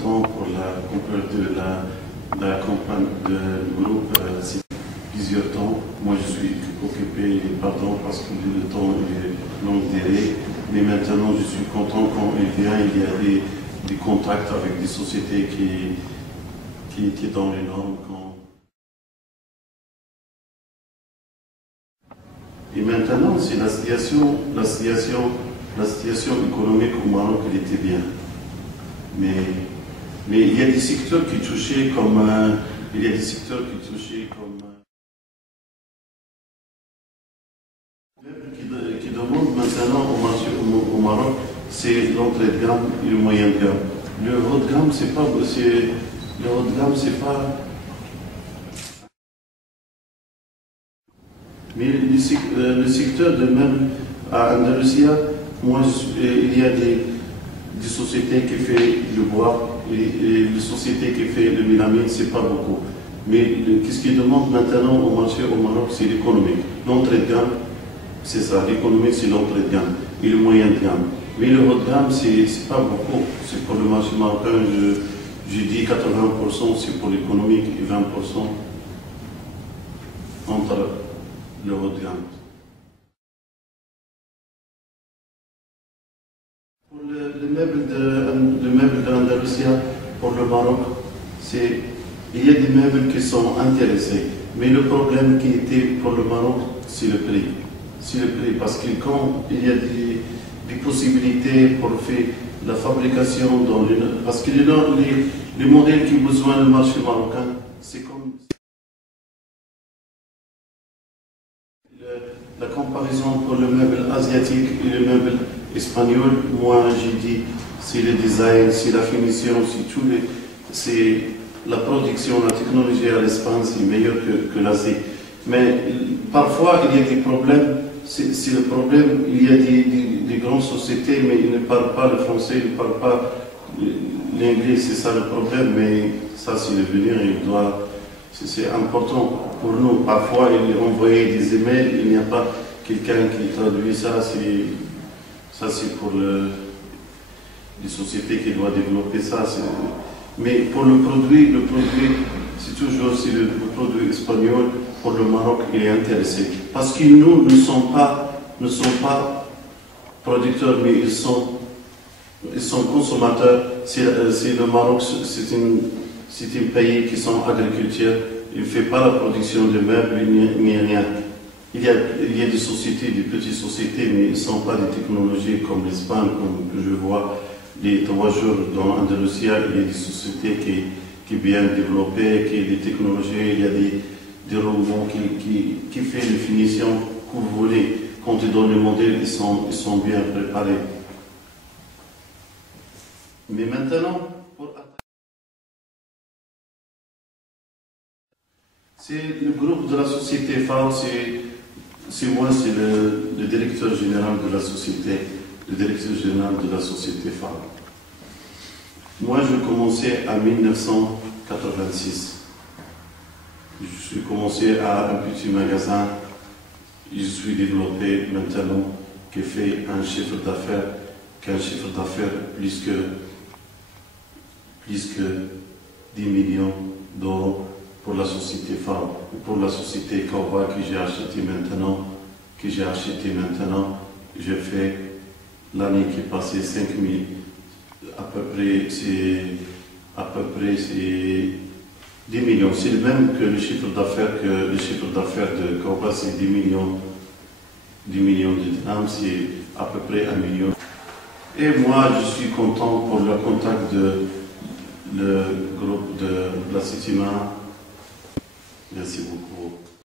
content pour la campagne du groupe. C'est plusieurs temps. Moi, je suis occupé, pardon, parce que le temps est long délai. Mais maintenant, je suis content quand il vient. Il y a des contacts avec des sociétés qui étaient dans les normes. Et maintenant, c'est la situation économique au Maroc, elle était bien. Mais il y a des secteurs qui touchaient comme qui demandent maintenant au marché au Maroc, c'est l'entrée de gamme et le moyen de gamme. Le haut de gamme, c'est pas. Mais le secteur de même à Andalousia, moi, il y a des sociétés qui font le bois et les sociétés qui font le mélamine, c'est pas beaucoup. Mais qu'est-ce qu'ils demandent maintenant au marché au Maroc, c'est l'économique. L'entrée de gamme, c'est ça. L'économique, c'est l'entrée de gamme et le moyen de gamme. Mais le haut de gamme, c'est pas beaucoup. C'est pour le marché marocain, je dis 80%, c'est pour l'économique et 20% entre le haut de gamme. Pour le meuble d'Andalousia, pour le Maroc, il y a des meubles qui sont intéressés. Mais le problème qui était pour le Maroc, c'est le prix. C'est le prix, parce que quand il y a des possibilités pour faire la fabrication dans parce que les modèles qui ont besoin du marché marocain, c'est comme la comparaison pour le meuble asiatique et le meuble espagnol. Moi, j'ai dit, c'est le design, c'est la finition, c'est la production, la technologie à l'Espagne, c'est meilleur que l'Asie. Mais parfois, il y a des problèmes. C'est le problème. Il y a des grandes sociétés, mais ils ne parlent pas le français, ils ne parlent pas l'anglais. C'est ça le problème. Mais ça, c'est l'avenir. C'est important pour nous. Parfois, ils envoient des emails, il n'y a pas quelqu'un qui traduit ça. C'est pour les sociétés qui doivent développer ça. Mais pour le produit, c'est toujours le produit espagnol. Pour le Maroc, il est intéressé. Parce que nous ne sommes pas producteurs, mais ils sont consommateurs. C'est le Maroc, c'est un pays qui sont agriculteurs. Il ne fait pas la production de meubles, ni rien. Il y a des sociétés, des petites sociétés, mais ils ne sont pas des technologies comme l'Espagne, comme je vois les 3 jours dans Andalousia. Il y a des sociétés qui bien développées, qui ont des technologies, il y a des robots qui font les finitions que vous voulez. Quand ils donnent le modèle, ils sont bien préparés. Mais maintenant, c'est le groupe de la société FAO, c'est moi, c'est le directeur général de la société, le directeur général de la société FAO. Moi, je commençais en 1986. Je suis commencé à un petit magasin, je suis développé maintenant, qui fait un chiffre d'affaires plus que 10 millions d'euros pour la société FAO, pour la société Kawa que j'ai acheté maintenant, j'ai fait l'année qui est passée 5 000, à peu près c'est 10 millions. C'est le même que le chiffre d'affaires de Kawa, c'est 10 millions de dirhams, c'est à peu près 1 million. Et moi, je suis content pour le contact le groupe de la Citima. Merci beaucoup.